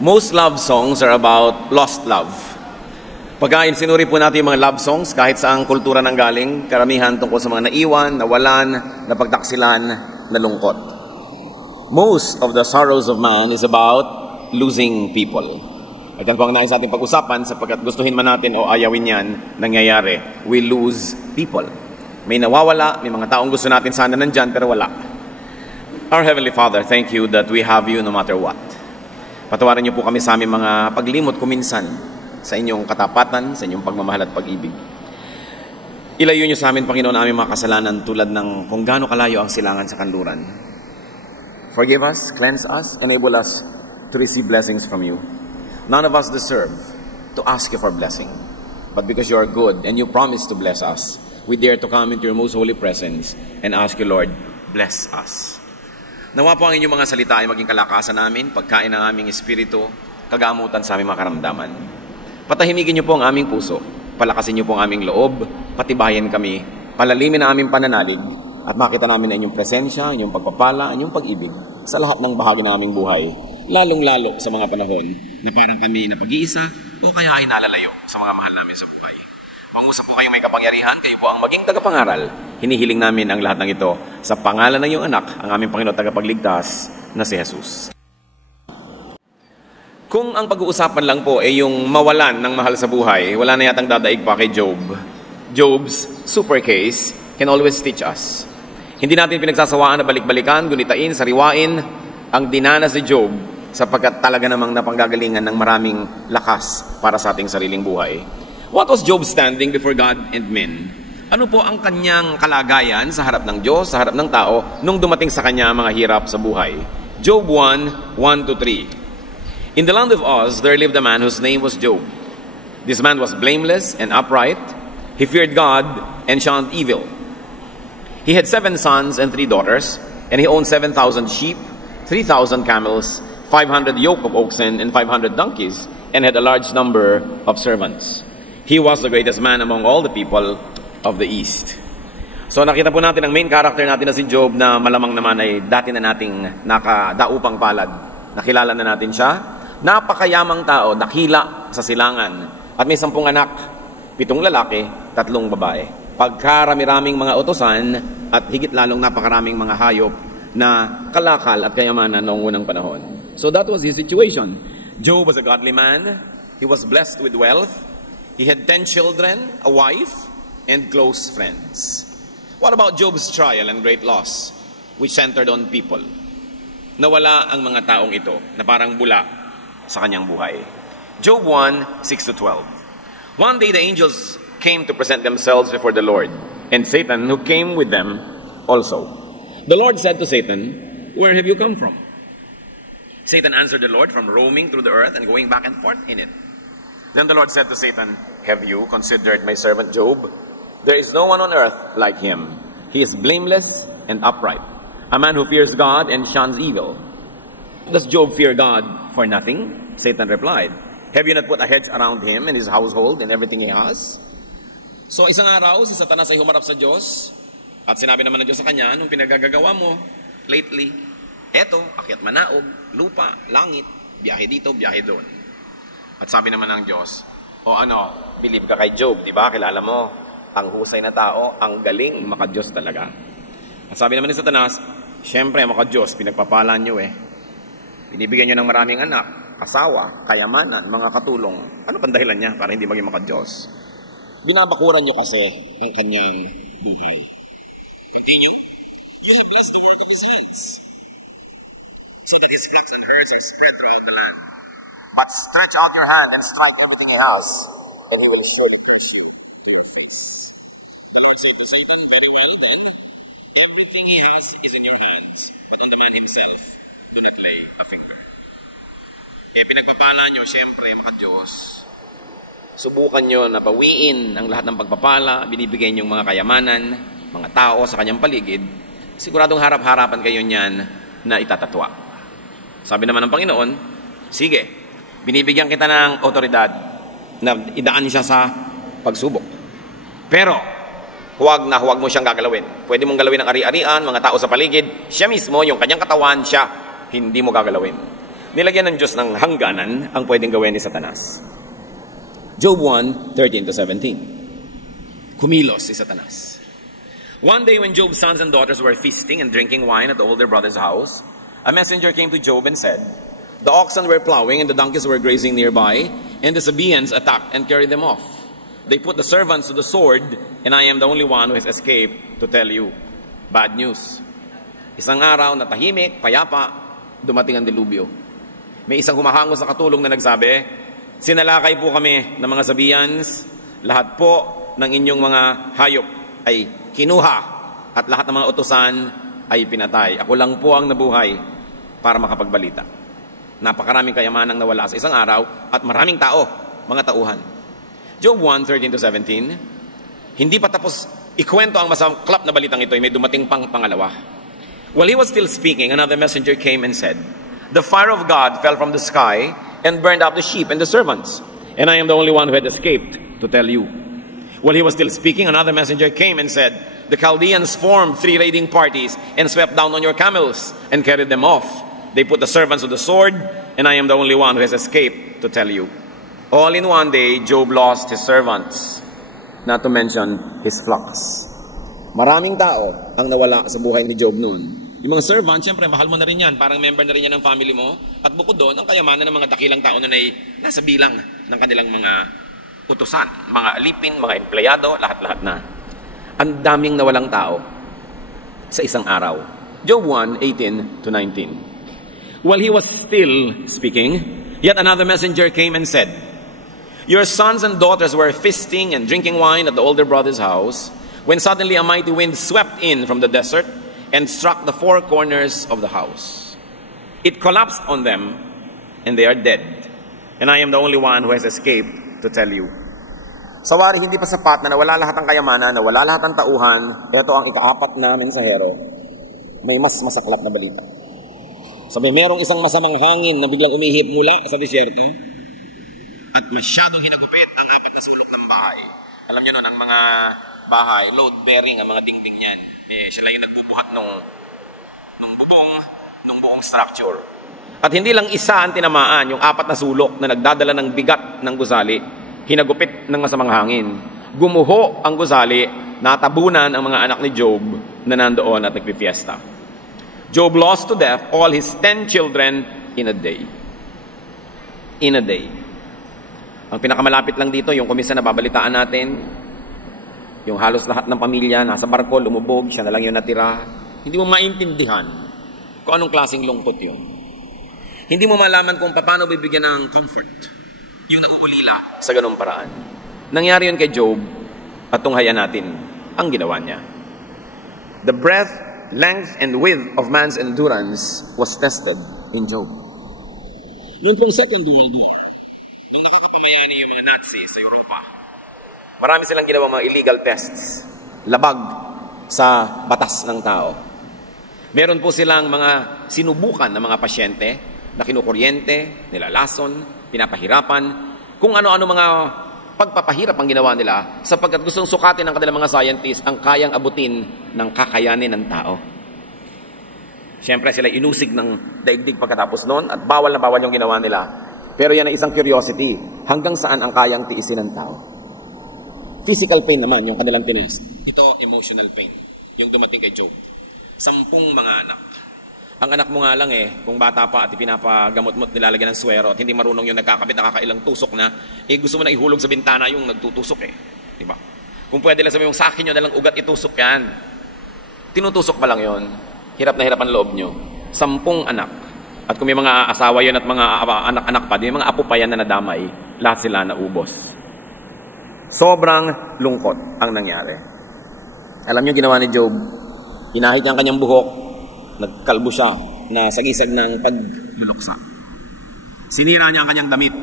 Most love songs are about lost love. Pagka sinuri po natin yung mga love songs, kahit saang kultura nang galing, karamihan tungkol sa mga naiwan, nawalan, napagtaksilan, nalungkot. Most of the sorrows of man is about losing people. At yan po ang nais natin pag-usapan sapagkat gustuhin man natin o ayawin yan, nangyayari. We lose people. May nawawala, may mga taong gusto natin sana nandyan pero wala. Our Heavenly Father, thank you that we have you no matter what. Patawarin niyo po kami sa aming mga paglimot kuminsan sa inyong katapatan, sa inyong pagmamahal at pag-ibig. Ilayo niyo sa amin, Panginoon, aming mga kasalanan tulad ng kung gaano kalayo ang silangan sa kanluran. Forgive us, cleanse us, enable us to receive blessings from you. None of us deserve to ask you for blessing. But because you are good and you promise to bless us, we dare to come into your most holy presence and ask you, Lord, bless us. Nawa po ang inyong mga salita ay maging kalakasan namin, pagkain ng aming espiritu, kagamutan sa aming mga karamdaman. Patahimikin niyo po ang aming puso, palakasin niyo po ang aming loob, patibayan kami, palalimin ang aming pananalig, at makita namin ang inyong presensya, inyong pagpapala, inyong pag-ibig sa lahat ng bahagi ng aming buhay, lalong-lalo sa mga panahon na parang kami na pag-iisa o kaya ay nalalayo sa mga mahal namin sa buhay. Mangusap po kayong may kapangyarihan, kayo po ang maging tagapangaral. Hinihiling namin ang lahat ng ito sa pangalan ng iyong anak, ang aming Panginoon tagapagligtas na si Jesus. Kung ang pag-uusapan lang po ay yung mawalan ng mahal sa buhay, wala na yatang dadaig pa kay Job. Job's super case can always teach us. Hindi natin pinagsasawaan na balik-balikan, gunitain, sariwain ang dinanas ni Job sapagkat talaga namang napanggagalingan ng maraming lakas para sa ating sariling buhay. What was Job standing before God and men? Ano po ang kanyang kalagayan sa harap ng Diyos, sa harap ng tao, nung dumating sa kanya mga hirap sa buhay? Job 1:1-3. In the land of Uz, there lived a man whose name was Job. This man was blameless and upright. He feared God and shunned evil. He had 7 sons and 3 daughters, and he owned 7,000 sheep, 3,000 camels, 500 yoke of oxen, and 500 donkeys, and had a large number of servants. He was the greatest man among all the people of the East. So nakita po natin ang main character natin na si Job na malamang naman ay dati na nating nakadaupang palad. Nakilala na natin siya. Napakayamang tao, dakila sa silangan. At may 10 anak, 7 lalaki, 3 babae. Pagkarami-raming mga utosan at higit lalong napakaraming mga hayop na kalakal at kayamanan noong unang panahon. So that was his situation. Job was a godly man. He was blessed with wealth. He had 10 children, a wife, and close friends. What about Job's trial and great loss, which centered on people? Nawala ang mga taong ito na parang bula sa kanyang buhay. Job 1:6-12. One day the angels came to present themselves before the Lord, and Satan, who came with them, also. The Lord said to Satan, "Where have you come from?" Satan answered the Lord, "From roaming through the earth and going back and forth in it." Then the Lord said to Satan, "Have you considered my servant Job? There is no one on earth like him. He is blameless and upright, a man who fears God and shuns evil." Does Job fear God for nothing? Satan replied, "Have you not put a hedge around him and his household and everything he has?" So isang araw, si Satanas ay humarap sa Diyos at sinabi naman ng Diyos sa kanya, "Anong pinagagagawa mo lately? Eto, akyat manaog, lupa, langit, biyahe dito, biyahe doon." At sabi naman ng Diyos, "O ano, believe ka kay Job, di ba? Kilala mo, ang husay na tao, ang galing, maka-Diyos talaga." At sabi naman ni Satanas, "Siyempre, maka-Diyos, pinagpapalan niyo eh. Binibigyan niyo ng maraming anak, asawa, kayamanan, mga katulong. Ano pang dahilan niya para hindi maging maka-Diyos? Binabakuran niyo kasi ang kanyang buhay." Continue. "You will bless the work of his hands, so that his flocks and herds are spread throughout the land. But stretch out your hand and strike everything he has, and he will surely place you to your face." Everything he has is in your hands, and on the man himself do not lay a finger. Pinagpapala nyo, siyempre, maka-Diyos. Subukan nyo na bawiin ang lahat ng pagpapala, binibigay nyo mga kayamanan, mga tao sa kanyang paligid, siguradong harap-harapan kayo niyan na itatatwa. Sabi naman ng Panginoon, "Sige, binibigyan kita ng otoridad na idaan siya sa pagsubok. Pero, huwag mo siyang gagalawin. Pwede mong galawin ang ari-arian, mga tao sa paligid. Siya mismo, yung kanyang katawan, siya, hindi mo gagalawin. nilagyan ng Diyos ng hangganan ang pwedeng gawin ni Satanas. Job 1:13-17. Kumilos si Satanas. One day when Job's sons and daughters were feasting and drinking wine at the older brother's house, a messenger came to Job and said, "The oxen were plowing and the donkeys were grazing nearby, and the Sabaeans attacked and carried them off. They put the servants to the sword, and I am the only one who has escaped to tell you." Bad news. Isang araw na tahimik, payapa, dumating ang dilubyo. May isang humahango sa katulong na nagsabi, "Sinalakay po kami ng mga Sabaeans, lahat po ng inyong mga hayop ay kinuha at lahat ng mga utusan ay pinatay. Ako lang po ang nabuhay para makapagbalita." Napakaraming kayamanang nawala sa isang araw at maraming tao, mga tauhan. Job 1:13-17. Hindi pa tapos ikwento ang masaklap na balitang ito, may dumating pang pangalawa. While he was still speaking, another messenger came and said, "The fire of God fell from the sky and burned up the sheep and the servants, and I am the only one who had escaped to tell you." While he was still speaking, another messenger came and said, "The Chaldeans formed 3 raiding parties and swept down on your camels and carried them off. They put the servants to the sword, and I am the only one who has escaped to tell you." All in one day, Job lost his servants, not to mention his flocks. Maraming tao ang nawala sa buhay ni Job noon. Yung mga servants, siyempre, mahal mo na rin yan. Parang member na rin yan ng family mo. At bukod doon, ang kayamanan ng mga dakilang tao na nasa bilang ng kanilang mga utusan, mga alipin, mga empleyado, lahat-lahat na. Ang daming nawalang tao sa isang araw. Job 1:18-19. While he was still speaking, yet another messenger came and said, "Your sons and daughters were feasting and drinking wine at the older brother's house, when suddenly a mighty wind swept in from the desert and struck the 4 corners of the house. It collapsed on them, and they are dead. And I am the only one who has escaped to tell you." Sawari, hindi pa sapat na nawala lahat ng kayamanan, nawala lahat ng tauhan. Ito ang ika-4 na mensahero. May mas masaklap na balita. Sabi, merong isang masamang hangin na biglang umihip mula sa disyerto at masyadong hinagupit ang 4 na sulok ng bahay. Alam niyo na, ang mga bahay, load-bearing, ang mga dingding niyan, sila yung nagbubuhat ng bubong, ng buong structure. At hindi lang isa ang tinamaan, yung 4 na sulok na nagdadala ng bigat ng gusali, hinagupit ng masamang hangin. Gumuho ang gusali, natabunan ang mga anak ni Job na nandoon at nagpipiesta. Job lost to death all his 10 children in a day. In a day. Ang pinakamalapit lang dito, yung kumisa na babalitaan natin, yung halos lahat ng pamilya nasa barko, lumubog, siya na lang yung natira. Hindi mo maintindihan kung anong klaseng lungkot yun. Hindi mo malaman kung paano bibigyan ng comfort yung nag-uulila sa ganung paraan. Nangyari yun kay Job at tunghayan natin ang ginawa niya. The breadth, length, and width of man's endurance was tested in Job. Noong pong Second World War, nung nakakapamayani yung mga Nazi sa Europa, marami silang ginawa mga illegal tests, labag sa batas ng tao. Meron po silang mga sinubukan ng mga pasyente na kinukuryente, nilalason, pinapahirapan, kung ano-ano mga pagpapahirap ang ginawa nila sapagkat gustong sukatin ng kanilang mga scientists ang kayang abutin ng kakayanin ng tao. Siyempre sila inusig ng daigdig pagkatapos noon at bawal na bawal yung ginawa nila. Pero yan ay isang curiosity. Hanggang saan ang kayang tiisin ng tao? Physical pain naman yung kanilang tinest. Ito, emotional pain. Yung dumating kay Job. 10 mga anak. Ang anak mo nga lang kung bata pa at ipinapagamot mo at nilalagyan ng swero at hindi marunong yung nagkakabit, nakakailang tusok na, gusto mo na ihulog sa bintana yung nagtutusok Diba? Kung pwede lang sabihin, sa akin yun na lang ugat itusok yan. Tinutusok pa lang yun. Hirap na hirap ang loob nyo. 10 anak. At kung may mga asawa yun at mga anak-anak pa, may mga apo pa yan na nadamay, lahat sila naubos. Sobrang lungkot ang nangyari. Alam nyo ginawa ni Job, inahit niya ang kanyang buhok, nagkalbo siya na sagisag ng pagmaluksa. Sinira niya ang kanyang damit.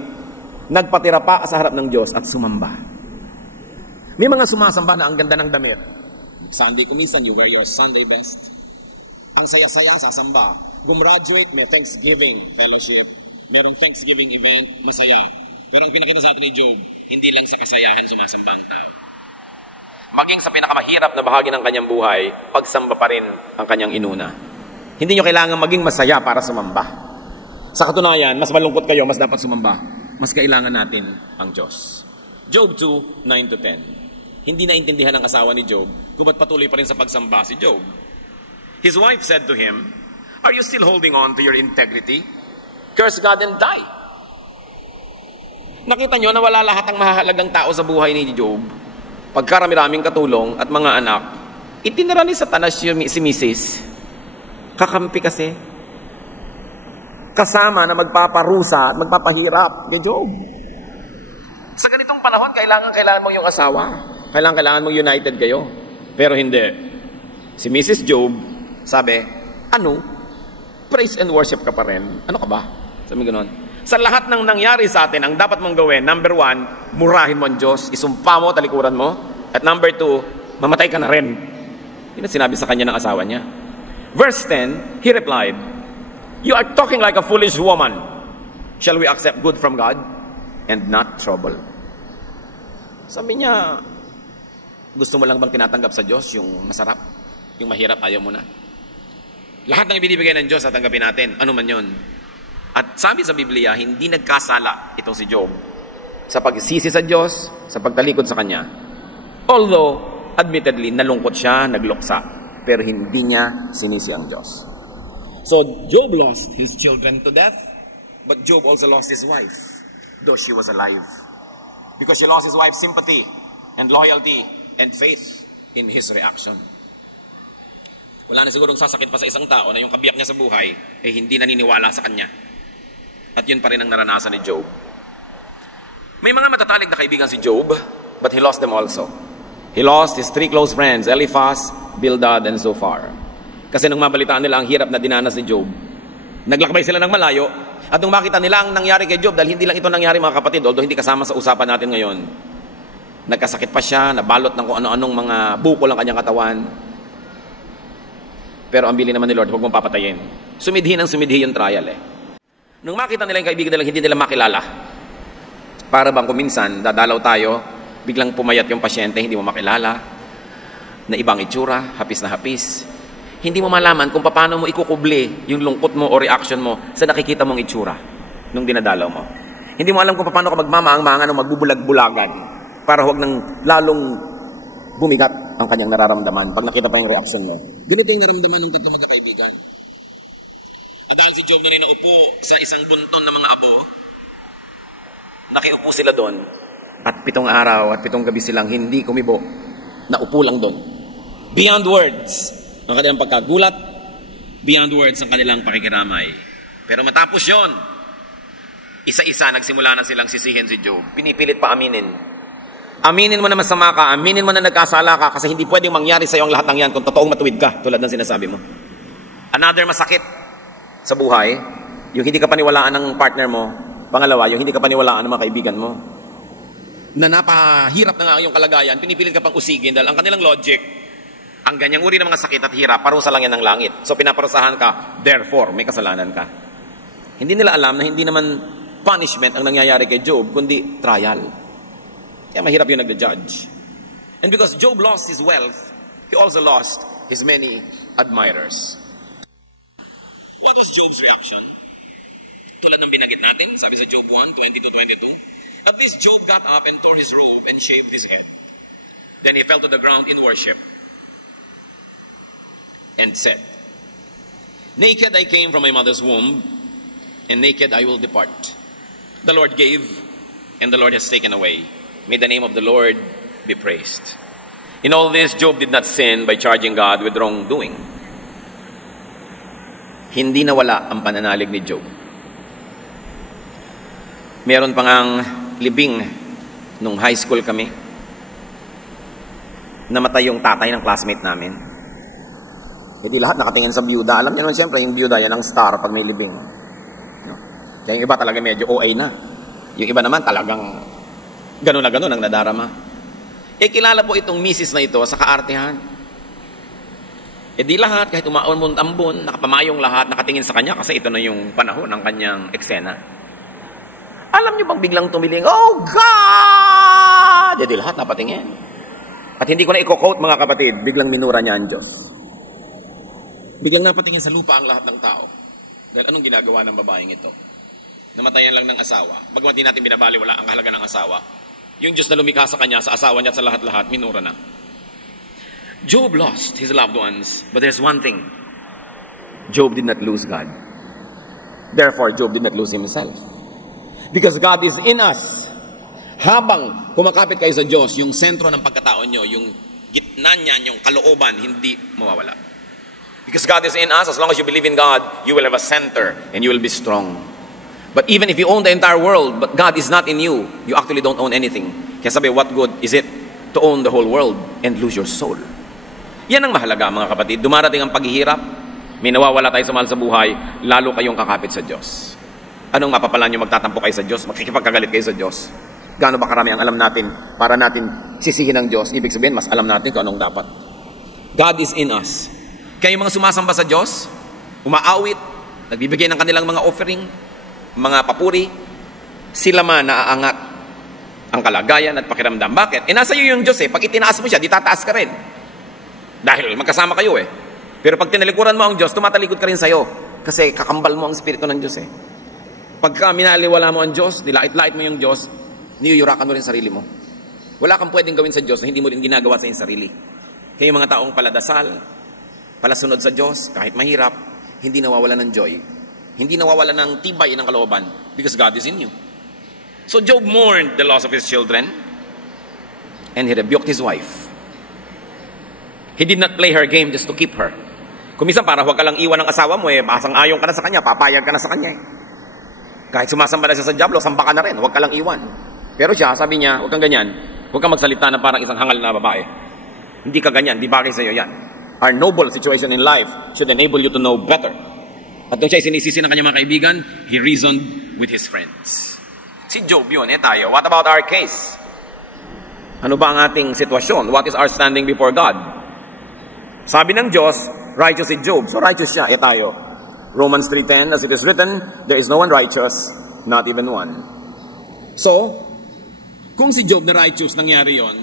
Nagpatira pa sa harap ng Diyos at sumamba. May mga sumasamba na ang ganda ng damit. Sunday kumisan, you wear your Sunday best. Ang saya-saya sa samba. Gumraduate, may Thanksgiving fellowship. Merong Thanksgiving event, masaya. Pero ang pinakita sa atin ni Job, hindi lang sa kasayahan sumasamba ang tao. Maging sa pinakamahirap na bahagi ng kanyang buhay, pagsamba pa rin ang kanyang inuna. Hindi nyo kailangan maging masaya para sumamba. Sa katunayan, mas malungkot kayo, mas dapat sumamba. Mas kailangan natin ang Diyos. Job 2, 9-10. Hindi naintindihan ng asawa ni Job kung ba't patuloy pa rin sa pagsamba si Job. His wife said to him, "Are you still holding on to your integrity? Curse God and die." Nakita nyo na wala lahat ang mahalagang tao sa buhay ni Job. Pagkarami-raming katulong at mga anak, itinira ni Satanas si Mrs. Kakampi kasi. Kasama na magpaparusa at magpapahirap kay Job. Sa ganitong panahon, kailangan mo yung asawa. Kailangan mong united kayo. Pero hindi. Si Mrs. Job, sabi, praise and worship ka pa rin. Ano ka ba? Sabi gano'n. Sa lahat ng nangyari sa atin, ang dapat mong gawin, number 1, murahin mo ang Diyos, isumpa mo, talikuran mo. At number 2, mamatay ka na rin. Yun ang sinabi sa kanya ng asawa niya. Verse 10, he replied, "You are talking like a foolish woman. Shall we accept good from God and not trouble?" Sabi niya, gusto mo lang bang tinatanggap sa Diyos yung masarap? Yung mahirap, ayaw mo na? Lahat ng ibinibigay ng Diyos, tatanggapin natin. Ano man yun? At sabi sa Biblia, hindi nagkasala itong si Job sa pagsisi sa Diyos, sa pagtalikod sa Kanya. Although, admittedly, nalungkot siya, nagluksa, pero hindi niya sinisi ang Diyos. So, Job lost his children to death, but Job also lost his wife, though she was alive. Because she lost his wife's sympathy and loyalty and faith in his reaction. Wala na sigurong sasakit pa sa isang tao na yung kabiyak niya sa buhay ay hindi naniniwala sa kanya. At yun pa rin ang naranasan ni Job. May mga matatalig na kaibigan si Job, but he lost them also. He lost his 3 close friends, Eliphaz, Bildad, and Zophar. Kasi nung mabalitaan nila ang hirap na dinanas ni Job, naglakbay sila ng malayo, at nung makita nila ang nangyari kay Job, dahil hindi lang ito nangyari mga kapatid, although hindi kasama sa usapan natin ngayon, nagkasakit pa siya, nabalot ng kung ano-anong mga bukol ang kanyang katawan. Pero ang bili naman ni Lord, huwag mong papatayin. Sumidhi yung trial Nung makita nila yung kaibigan nila, hindi nila makilala. Para bang kuminsan, dadalaw tayo, biglang pumayat yung pasyente, hindi mo makilala, na ibang itsura, hapis na hapis. Hindi mo malaman kung paano mo ikukubli yung lungkot mo o reaction mo sa nakikita mong itsura nung dinadalaw mo. Hindi mo alam kung paano ka magmamaang-maangan o magbubulag-bulagan para huwag nang lalong bumigat ang kanyang nararamdaman pag nakita pa yung reaction mo. Ganito yung naramdaman ng tatlong magkakaibigan. At dahil si Job na rin naupo sa isang bunton ng mga abo, nakiupo sila doon at 7 araw at 7 gabi silang hindi kumibo. Naupo lang doon. Beyond words ang kanilang pagkagulat, beyond words ang kanilang pakikiramay. Pero matapos yon, isa-isa nagsimula na silang sisihin si Job. Pinipilit pa aminin. Aminin mo na masama ka, aminin mo na nagkasala ka kasi hindi pwedeng mangyari sa iyo ang lahat ng yan kung totoong matuwid ka, tulad ng sinasabi mo. Another masakit sa buhay, yung hindi ka paniwalaan ng partner mo. Pangalawa, yung hindi ka paniwalaan ng mga kaibigan mo. Na napahirap na nga yung kalagayan, pinipilit ka pang usigin dahil ang kanilang logic, ang ganyang uri ng mga sakit at hirap, parusa lang yan ng langit. So pinaparusahan ka, therefore, may kasalanan ka. Hindi nila alam na hindi naman punishment ang nangyayari kay Job, kundi trial. Kaya mahirap yung nagda-judge. And because Job lost his wealth, he also lost his many admirers. What was Job's reaction? Tulad ng binanggit natin, sabi sa Job 1, 20-22, at least Job got up and tore his robe and shaved his head. Then he fell to the ground in worship and said, "Naked I came from my mother's womb, and naked I will depart. The Lord gave, and the Lord has taken away. May the name of the Lord be praised." In all this, Job did not sin by charging God with wrongdoing. Hindi nawala ang pananalig ni Job. Meron pang ang libing nung high school kami. Namatay yung tatay ng classmate namin. Hindi lahat nakatingin sa byuda. Alam niyo naman siyempre, yung byuda yan ang star pag may libing. No? Kaya yung iba talaga medyo OA na. Yung iba naman talagang gano'n na gano'n ang nadarama. Kilala po itong misis na ito sa kaartehan. Di lahat, kahit umaon-ambon, nakapamayong lahat, nakatingin sa kanya kasi ito na yung panahon ng kanyang eksena. Alam niyo bang biglang tumiling, "Oh God!" Di lahat napatingin. At hindi ko na i-quote mga kapatid, biglang minura niya ang Diyos. Biglang napatingin sa lupa ang lahat ng tao. Dahil anong ginagawa ng babaeng ito? namatayan lang ng asawa. Bagamat di natin binabaliwala ang kahalaga ng asawa. Yung Diyos na lumikha sa kanya, sa asawa niya at sa lahat-lahat, minura na. Job lost his loved ones, but there's one thing. Job did not lose God. Therefore, Job did not lose himself. Because God is in us. Habang kumakapit kayo sa Diyos, yung sentro ng pagkatao nyo, yung gitna niya, yung kalooban, hindi mawawala. Because God is in us, as long as you believe in God, you will have a center and you will be strong. But even if you own the entire world, but God is not in you, you actually don't own anything. Kaya sabi, what good is it to own the whole world and lose your soul? Yan ang mahalaga, mga kapatid. Dumarating ang paghihirap, may nawawala tayo sa mahal sa buhay, lalo kayong kakapit sa Diyos. Anong mapapalan nyo? Magtatampo kayo sa Diyos? Makikipagkagalit kayo sa Diyos? Gaano ba karami ang alam natin para natin sisihin ng Diyos? Ibig sabihin, mas alam natin kung anong dapat. God is in us. Kaya yung mga sumasamba sa Diyos, umaawit, nagbibigay ng kanilang mga offering, mga papuri, sila man naaangat ang kalagayan at pakiramdam. Bakit? Nasa iyo yung Diyos eh. Pag itinaas mo siya, di tataas ka rin. Dahil magkasama kayo eh. Pero pag tinalikuran mo ang Diyos, tumatalikod ka rin sa'yo. Kasi kakambal mo ang Espiritu ng Diyos eh. Pagka minaliwala mo ang Diyos, nilait-lait mo yung Diyos, niyuyurakan mo rin sarili mo. Wala kang pwedeng gawin sa Diyos na hindi mo rin ginagawa sa iyong sarili. Kaya yung mga taong paladasal, palasunod sa Diyos, kahit mahirap, hindi nawawala ng joy. Hindi nawawala ng tibay ng kalooban because God is in you. So Job mourned the loss of his children and he rebuked his wife. He did not play her game just to keep her. Kung minsan para huwag ka lang iwan ng asawa mo masang-ayon ka na sa kanya, papayag ka na sa kanya Kahit sumasamba na siya sa diablo, samba ka na rin, huwag ka lang iwan. Pero siya, sabi niya, huwag kang ganyan. Huwag kang magsalita na parang isang hangal na babae. Hindi ka ganyan, di bagay sa'yo yan. Our noble situation in life should enable you to know better. At nung siya sinisisi ng kanyang mga kaibigan, he reasoned with his friends. Si Job yun, tayo. What about our case? Ano ba ang ating sitwasyon? What is our standing before God? Sabi ng Diyos, righteous si Job. So righteous siya, tayo. Romans 3:10, as it is written, there is no one righteous, not even one. So, kung si Job na righteous nangyari yon,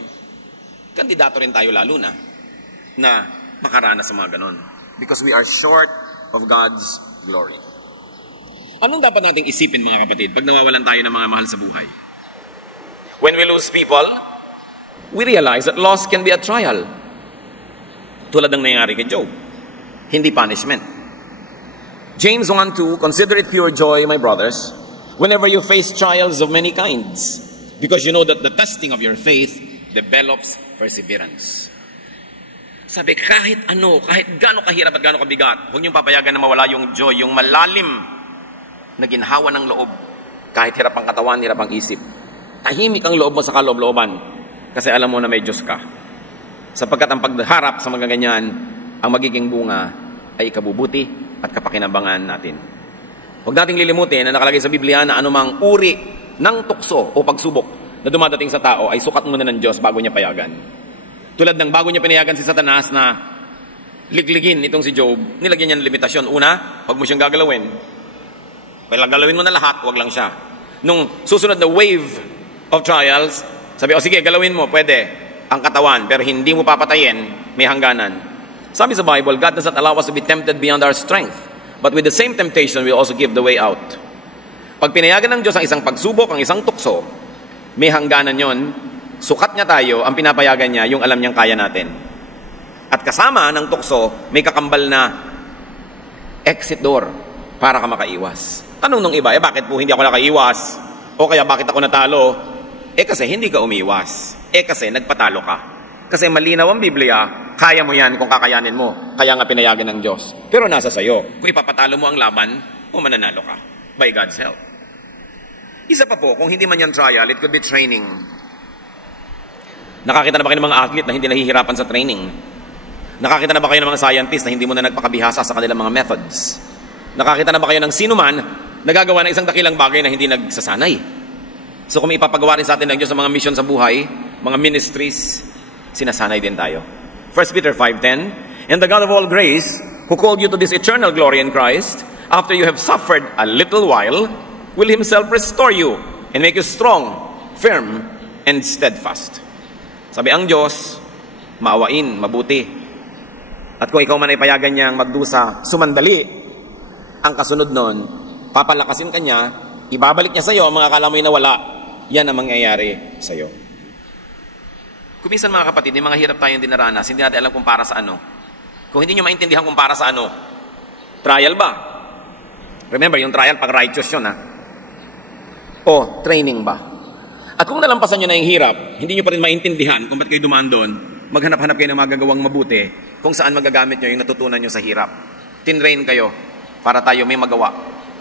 kandidato rin tayo lalo na makaranas sa mga ganon. Because we are short of God's glory. Anong dapat nating isipin, mga kapatid, pag nawawalan tayo ng mga mahal sa buhay? When we lose people, we realize that loss can be a trial. Tulad ng nangyari kay Job. Hindi punishment. James 1:2, consider it pure joy, my brothers, whenever you face trials of many kinds, because you know that the testing of your faith develops perseverance. Sabi, kahit gaano kahirap at gaano kabigat, huwag niyong papayagan na mawala yung joy, yung malalim na ginhawa ng loob. Kahit hirap ang katawan, hirap ang isip. Tahimik ang loob mo sa kaloob-looban kasi alam mo na may Diyos ka. Sapagkat ang pagharap sa mga ganyan, ang magiging bunga ay ikabubuti at kapakinabangan natin. Huwag nating lilimutin na nakalagay sa Biblia na anumang uri ng tukso o pagsubok na dumadating sa tao ay sukat muna ng Diyos bago niya payagan. Tulad ng bago niya pinayagan si Satanas na ligligin itong si Job, nilagyan niya ng limitasyon. Una, huwag mo siyang gagalawin. Pero galawin mo na lahat, huwag lang siya. Nung susunod na wave of trials, sabi, sige, galawin mo, pwede, ang katawan, pero hindi mo papatayin, may hangganan. Sabi sa Bible, God does not allow us to be tempted beyond our strength. But with the same temptation, we also give the way out. Pag pinayagan ng Diyos ang isang pagsubok, ang isang tukso, may hangganan yon. Sukat niya tayo, ang pinapayagan niya, yung alam niyang kaya natin. At kasama ng tukso, may kakambal na exit door para ka makaiwas. Tanong nung iba, bakit po hindi ako nakaiwas? O kaya bakit ako natalo? Kasi hindi ka umiwas. Kasi nagpatalo ka. Kasi malinaw ang Biblia, kaya mo yan kung kakayanin mo. Kaya nga pinayagan ng Diyos. Pero nasa sayo. Kung ipapatalo mo ang laban, mananalo ka. By God's help. Isa pa po, kung hindi man yan trial, it could be training. Nakakita na ba kayo ng mga athlete na hindi nahihirapan sa training? Nakakita na ba kayo ng mga scientist na hindi mo na nagpakabihasa sa kanilang mga methods? Nakakita na ba kayo ng sino man nagagawa ng isang dakilang bagay na hindi nagsasanay? So kung may ipapagawa rin sa atin ng Diyos sa mga mission sa buhay, mga ministries, sinasanay din tayo. 1 Peter 5:10, and the God of all grace, who called you to this eternal glory in Christ, after you have suffered a little while, will Himself restore you and make you strong, firm, and steadfast. Sabi ang Diyos, maawain, mabuti. At kung ikaw man ay payagan niyang magdusa, sumandali, ang kasunod nun, papalakasin ka niya Ibabalik niya sa'yo ang mga akala mo'y nawala. Yan ang mangyayari sa'yo. Kung minsan mga kapatid, may mga hirap tayong dinaranas, hindi natin alam kung para sa ano. Kung hindi nyo maintindihan kung para sa ano, trial ba? Remember, yung trial, pag righteous yun, ha? O, training ba? At kung nalampasan nyo na yung hirap, hindi nyo pa rin maintindihan kung ba't kayo dumaan doon, maghanap-hanap kayo ng magagawang mabuti kung saan magagamit nyo yung natutunan nyo sa hirap. Tinrain kayo para tayo may magawa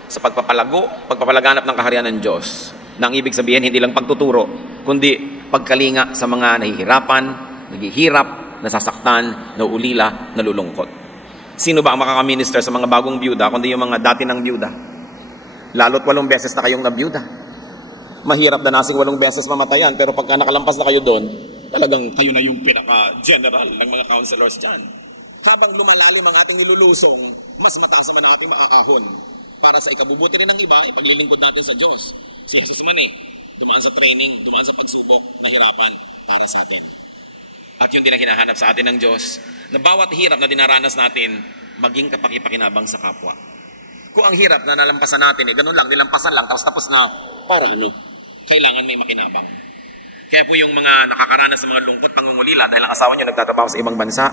sa pagpapalaganap ng kaharian ng Diyos. Na ang ibig sabihin, hindi lang pagtuturo, kundi pagkalinga sa mga nahihirapan, naghihirap, nasasaktan, nauulila, nalulungkot. Sino ba ang makakaminister sa mga bagong byuda, kundi yung mga dati ng byuda? Lalo't 8 beses na kayong nabiyuda. Mahirap na nasing 8 beses mamatayan, pero pagka nakalampas na kayo doon, talagang kayo na yung pinaka-general ng mga counselors dyan. Habang lumalalim ang ating nilulusong, mas mataas naman ang ating maaahon para sa ikabubuti rin ng iba, ipaglilingkod natin sa Diyos. Si Jesus man dumaan sa training, dumaan sa pagsubok, nahirapan para sa atin. At yun din ang hinahanap sa atin ng Diyos, na bawat hirap na dinaranas natin, maging kapakipakinabang sa kapwa. Kung ang hirap na nalampasan natin, ganun lang, nilampasan lang, tapos na, para ano? Kailangan may makinabang. Kaya po yung mga nakakaranas sa mga lungkot, pangungulila, dahil ang asawa nyo nagtatrabaho sa ibang bansa,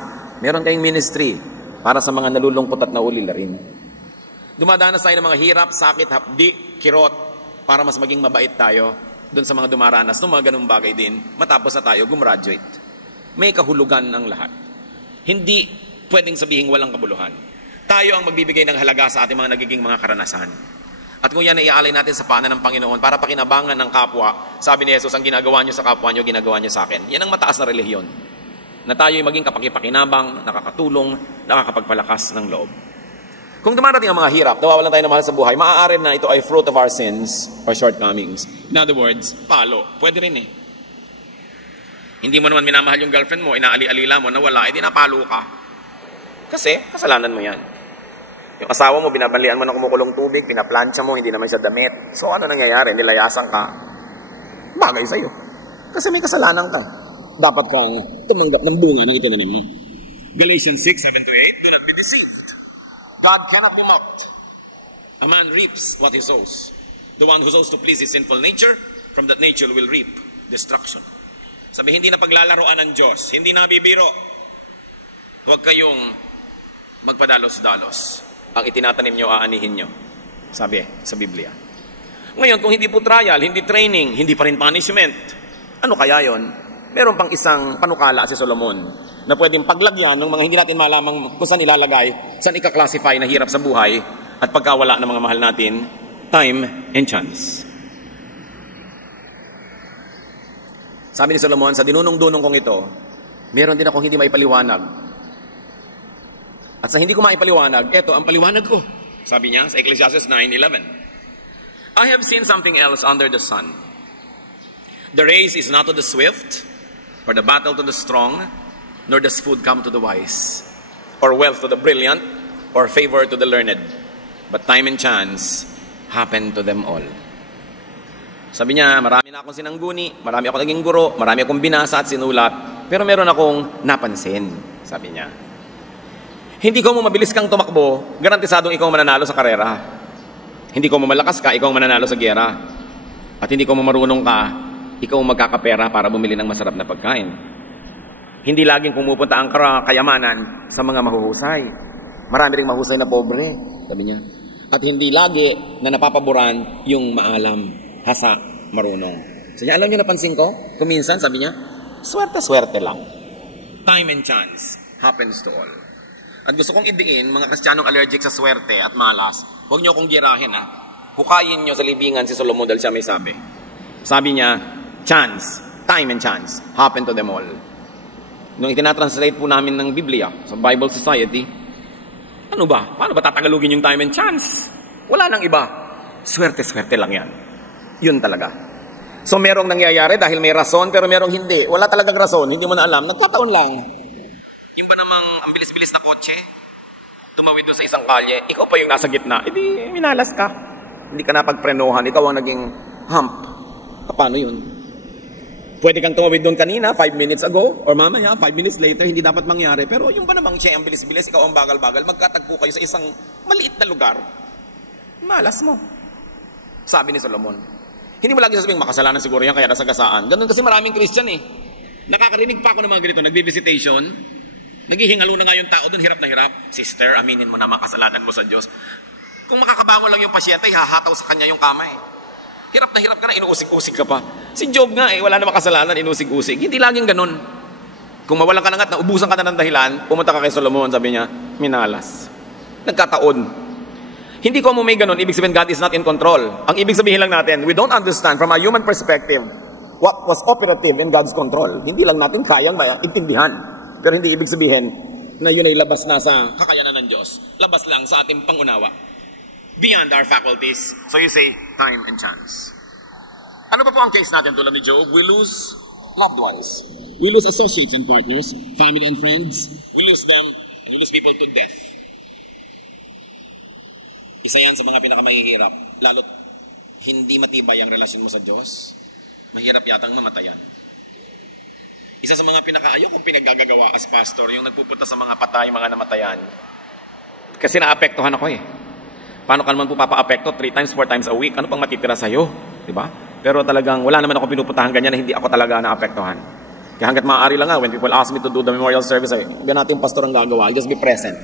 meron kayong ministry para sa mga nalulungkot at naulila rin. Dumadanas tayo ng mga hirap, sakit, hapdi, kirot, para mas maging mabait tayo doon sa mga dumaranas ng mga ganung bagay din, matapos na tayo gumraduate. May kahulugan ang lahat. Hindi pwedeng sabihin walang kabuluhan. Tayo ang magbibigay ng halaga sa ating mga nagiging mga karanasan. At kung yan ay iaalay natin sa paanan ng Panginoon para pakinabangan ng kapwa, sabi ni Jesus, ang ginagawa nyo sa kapwa nyo, ginagawa nyo sa akin. Yan ang mataas na relihiyon. Na tayo ay maging kapakipakinabang, nakakatulong, nakakapagpalakas ng loob. Kung dumarating ang mga hirap, nawawalan tayo ng mahal sa buhay, maaari na ito ay fruit of our sins or shortcomings. In other words, palo. Pwede rin Hindi mo naman minamahal yung girlfriend mo, inaali-alila mo, nawala, edi napalo ka. Kasi, kasalanan mo yan. Yung asawa mo, binabanlian mo ng kumukulong tubig, pinaplansya mo, hindi naman siya damit. So, ano nangyayari? Nilayasan ka. Bagay sa'yo. Kasi may kasalanan ka. Dapat kang tumanggap ng bunga na ito na naman. Galatians 6:7-8, do not be deceived. God cannot be mocked. A man reaps what he sows. The one who sows to please his sinful nature, from that nature will reap destruction. Sabi, hindi na paglalaroan ng Diyos, hindi na bibiro. Huwag kayong magpadalos-dalos. Ang itinatanim nyo, aanihin nyo. Sabi sa Biblia. Ngayon, kung hindi po trial, hindi training, hindi pa rin punishment, ano kaya yon? Meron pang isang panukala si Solomon na pwedeng paglagyan ng mga hindi natin malamang kung saan ilalagay, saan ika-classify na hirap sa buhay at pagkawala ng mga mahal natin, time and chance. Sabi ni Solomon, sa dinunong-dunong kong ito, meron din akong hindi maipaliwanag. At sa hindi ko maipaliwanag, eto ang paliwanag ko. Sabi niya sa Ecclesiastes 9:11. I have seen something else under the sun. The race is not to the swift, or the battle to the strong, nor does food come to the wise, or wealth to the brilliant, or favor to the learned. But time and chance happen to them all. Sabi niya, marami na akong sinangguni, marami akong naging guro, marami akong binasa at sinulat, pero meron akong napansin, sabi niya. Hindi ko mo mabilis kang tumakbo, garantisadong ikaw mananalo sa karera. Hindi ko mo malakas ka, ikaw mananalo sa giyera. At hindi ko mo marunong ka, ikaw magkakapera para bumili ng masarap na pagkain. Hindi laging pumupunta ang kayamanan sa mga mahuhusay. Marami ring mahusay na pobre, sabi niya. At hindi lagi na napapaboran yung maalam, hasa, marunong. So, alam niyo napansin ko? Kung minsan, sabi niya, swerte-swerte lang. Time and chance happens to all. At gusto kong idiin, mga Kristiyanong allergic sa swerte at malas, huwag niyo akong girahin, ha? Hukayin niyo sa libingan si Solomon dahil siya may sabi. Sabi niya, chance, time and chance, happen to them all. Nung itinatranslate po namin ng Biblia sa Bible Society, ano ba? Paano ba tatagalugin yung time and chance? Wala nang iba. Swerte-swerte lang yan. Yun talaga. So merong nangyayari dahil may rason, pero merong hindi. Wala talagang rason, hindi mo na alam. Nagkataon lang. Yung ba namang ang bilis-bilis na kotse, tumawid doon sa isang kalye, ikaw pa yung nasa gitna, edi minalas ka. Hindi ka napagprenohan, ikaw ang naging hump. Paano yun? Pwede kang tumawid doon kanina, 5 minutes ago, or mamaya, 5 minutes later, hindi dapat mangyari. Pero yung ba namang siya ang bilis-bilis, ikaw ang bagal-bagal, magkatagpo kayo sa isang maliit na lugar, malas mo. Sabi ni Solomon. Hindi mo lagi sasabihin, makasalanan siguro yan, kaya nasagasaan. Ganun kasi maraming Christian eh. Nakakarinig pa ako ng mga ganito, nagbi-visitation, naghihingalo na nga yung tao doon, hirap na hirap. Sister, aminin mo na makasalanan mo sa Diyos. Kung makakabangon lang yung pasyente, hahataw sa kanya yung kamay. Hirap na hirap ka na, inuusig-usig ka pa. Si Job nga wala na makasalanan, inusig-usig. Hindi laging ganun. Kung mawalan ka na nga, naubusan ka na ng dahilan, pumunta ka kay Solomon, sabi niya, minalas. Nagkataon. Hindi ko mo may ganun, ibig sabihin God is not in control. Ang ibig sabihin lang natin, we don't understand from a human perspective what was operative in God's control. Hindi lang natin kayang intindihan. Pero hindi ibig sabihin na yun ay labas na sa kakayanan ng Diyos. Labas lang sa ating pangunawa. Beyond our faculties. So you say, time and chance. Ano pa po ang case natin tulad ni Job? We lose loved ones. We lose associates and partners, family and friends. We lose them, and we lose people to death. Isa yan sa mga pinakamahihirap. Lalo't hindi matibay ang relasyon mo sa Diyos, mahirap yatang mamatayan. Isa sa mga pinakaayaw kong pinaggagawa as pastor, yung nagpupunta sa mga patay, mga namatayan. Kasi naapektuhan ako eh. Paano ka naman po papa-apekto? 3 times, 4 times a week? Ano pang matitira sa'yo? Diba? Pero talagang wala naman ako pinupuntahan ganyan na hindi ako talaga naapektuhan. Kaya hanggat maaari lang nga, when people ask me to do the memorial service, ay, hindi natin pastor ang gagawa. I'll just be present.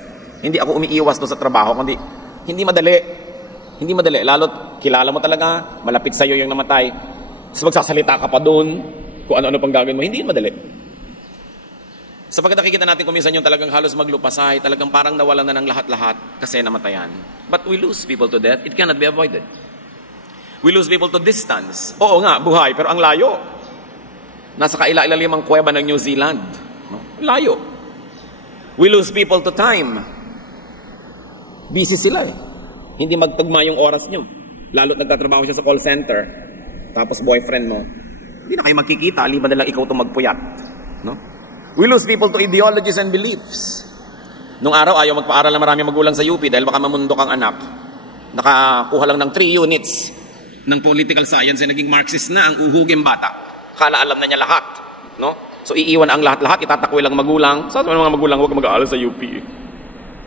Hindi ako umiiwas doon sa trabaho, kundi hindi madali. Hindi madali. Lalo't kilala mo talaga, malapit sa'yo yung namatay. Tapos magsasalita ka pa doon, kung ano-ano pang gagawin mo. Hindi madali. Sapagkat nakikita natin kuminsan yung talagang halos maglupasay, talagang parang nawalan na ng lahat-lahat kasi namatayan. But we lose people to death. It cannot be avoided. We lose people to distance. Oo nga, buhay, pero ang layo. Nasa kaila-ilalimang kuweba ng New Zealand. No? Layo. We lose people to time. Busy sila eh. Hindi magtugma yung oras nyo. Lalo't nagtatrabaho siya sa call center. Tapos boyfriend mo. Hindi na kayo magkikita. Liban na lang ikaw itong magpuyat. No? We lose people to ideologies and beliefs. Nung araw, ayaw magpaaral na marami magulang sa UP dahil baka mamundok ang anak. Nakakuha lang ng 3 units ng political science ay naging Marxist na ang uhuging bata. Kala alam na niya lahat. No? So iiwan ang lahat-lahat, itatakwi lang magulang. Sa mga magulang, huwag mag-aaral sa UP.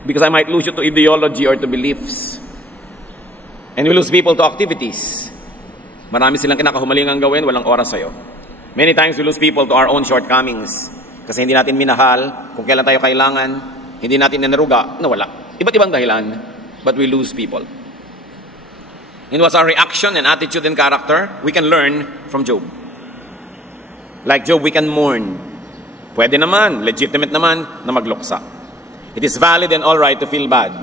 Because I might lose you to ideology or to beliefs. And we lose people to activities. Marami silang kinakahumalingang gawin, walang oras sa'yo. Many times we lose people to our own shortcomings. Kasi hindi natin minahal, kung kailan tayo kailangan, hindi natin naruga, nawala. Iba't ibang dahilan, but we lose people. And what's our reaction and attitude and character? We can learn from Job. Like Job, we can mourn. Pwede naman, legitimate naman, na magluksa. It is valid and all right to feel bad.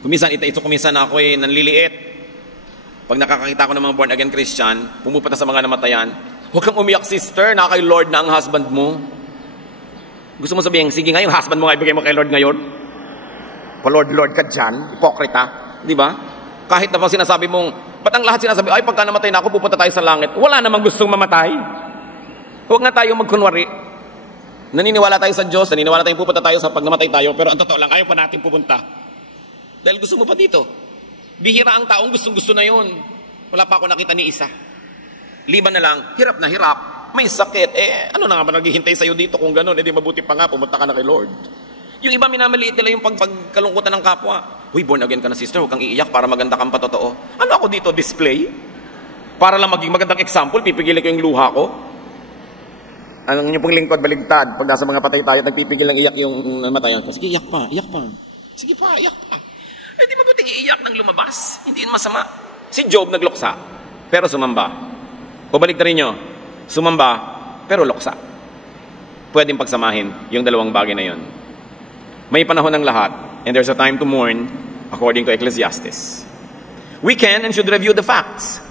Kuminsan na ako ay nanliliit. Pag nakakakita ko ng mga born-again Christian, pumupunta sa mga namatayan, huwag kang umiyak, sister, na kay Lord na ang husband mo. Gusto mo sabihin, sige nga, yung husband mo nga ibigay mo kay Lord ngayon? Pa-Lord ka dyan, hipokrita. Di ba? Kahit na pang sinasabi mong, ba't ang lahat sinasabi, ay pagka namatay na ako, pupunta tayo sa langit. Wala namang gustong mamatay. Huwag nga tayo magkunwari. Naniniwala tayo sa Diyos, naniniwala tayo pupunta tayo sa pag namatay tayo, pero ang totoo lang, ayaw pa natin pupunta. Dahil gusto mo pa dito. Bihira ang taong gustong-gusto na yun. Wala pa ako nakita ni isa. Liban na lang, hirap na hirap. May sakit. Ano na nga ba naghihintay sa'yo dito kung gano'n? Di mabuti pa nga, pumunta ka na kay Lord. Yung iba minamaliit nila yung pagkalungkutan ng kapwa. Uy, born again ka na sister, huwag kang iiyak para maganda kang patotoo. Ano ako dito, display? Para lang maging magandang example, pipigilin ko yung luha ko. Ang inyong pong lingkod, baligtad. Pag nasa mga patay tayo, nagpipigil ng iyak yung namatayan ko. Sige, iyak pa, iyak pa. Sige pa, iyak pa. Di mabuting iiyak nang lumabas. Hindi yun masama. Si Job nagluksa, pero sumamba. O balik na rin nyo, sumamba, pero luksa. Pwedeng pagsamahin yung dalawang bagay na yun. May panahon ng lahat, and there's a time to mourn, according to Ecclesiastes. We can and should review the facts.